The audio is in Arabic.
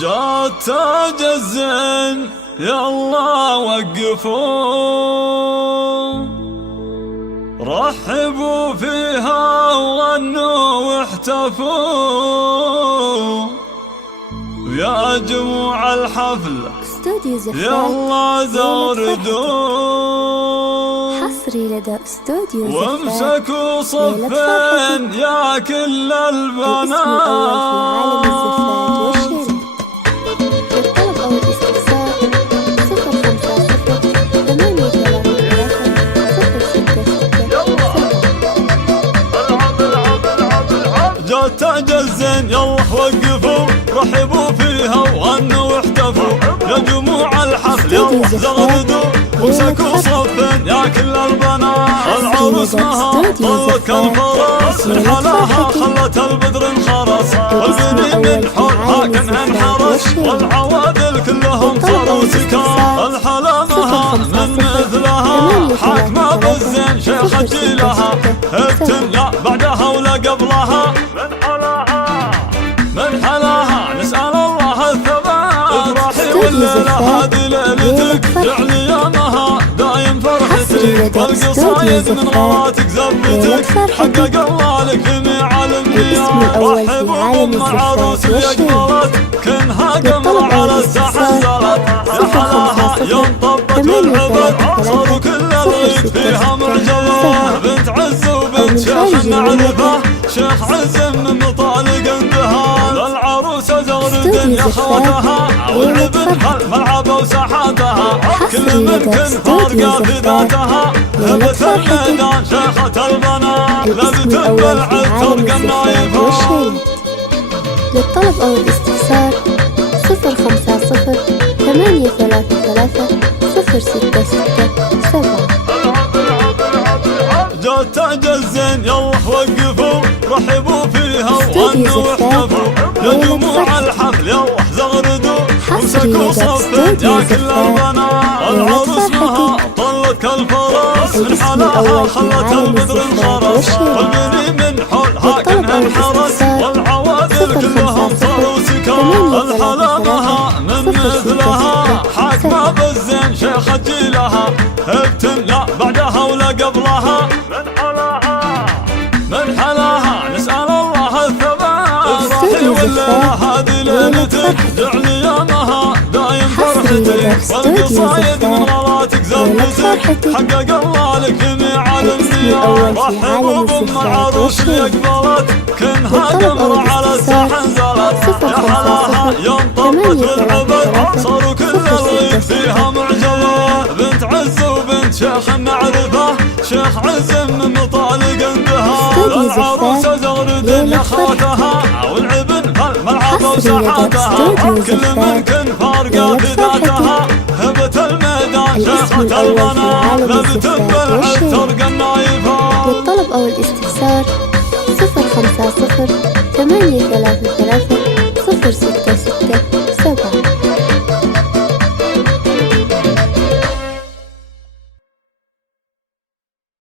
جات تاج الزين يلا وقفوا، رحبوا فيها وغنوا واحتفوا، ويا جموع الحفلة يلا زغردوا، حصري لدى استوديو زفاف وامسكوا صفين يا كل البنات. جات تاج الزين يلا وقفوا، رحبوا فيها وغنوا واحتفوا، يا جموع الحفل يلا زغردوا، وامسكوا صفين يا كل البنات. العروس مها طلت كالفرس، من حلاها خلت البدر انخرس، والبني من حولها كانها انحرس، والعوادل كلهم صاروا سكار. الحلا مها من مثلها حاكمة بالزين شيخة جيلها، ابتلى بعدها ولا قبلها. من حلاها نسأل الله الثبات، افرحي والليلة هذه ليلتك، جعل يومها دايم فرحتك، والقصايد من غواتك زبتك، حقق الله لك جميع الامنيات. رحبوا بام عروس يقبلت، كنها قمر على الساحة نزلت، يا حلاها يوم طبت والعبد، صاروا كل الغيث فيها معجبة. بنت عز وبنت شيخ معرفة، شيخ عز من طالق اندهان. العروسة زغردن يا خوتها، والابن ملعبة وساحاتها، كل من كن فارقة في ذاتها، هبت الميدان شيخة البنات، لبت بالعطر النايفة. للطلب أو الاستفسار 05433 جات تاج الزين يلا وقفوا، رحبوا فيها وغنوا واحتفوا، يا جموع الحفل يلا زغردوا، وامسكوا صفين يا كل البنات. العروس مها طلت كالفرس، من حلاها خلت البدر انخرس، والبني من حولها كانها انحرس، والعوادل كلهم صاروا سكار. الحلا مها من مثلها حاكمة بالزين شيخة جيلها، ابتلى بعدها ولا قبلها. من حلاها نسأل الله الثبات، افرحي والليلة هذه ليلتك، جعل يومها دايم فرحتك، والقصايد من غلاتك زبتك، حقق الله لك جميع الامنيات. رحبوا بام عروس يقبلت، كنها قمر على الساحة نزلت، يا حلاها يوم طبت والعبد، صاروا كل الغيث فيها معجبة. بنت عز وبنت شيخ معرفة، شيخ عز من طالق اندهان. العروسة زغردن يا خوتها، والعبن فالملعبة وساحاتها، كل من كن فارقة في ذاتها، هبت الميدان شيخة البنات، لبت بالعطر النايفة. للطلب أو الاستفسار 050 833 066 7.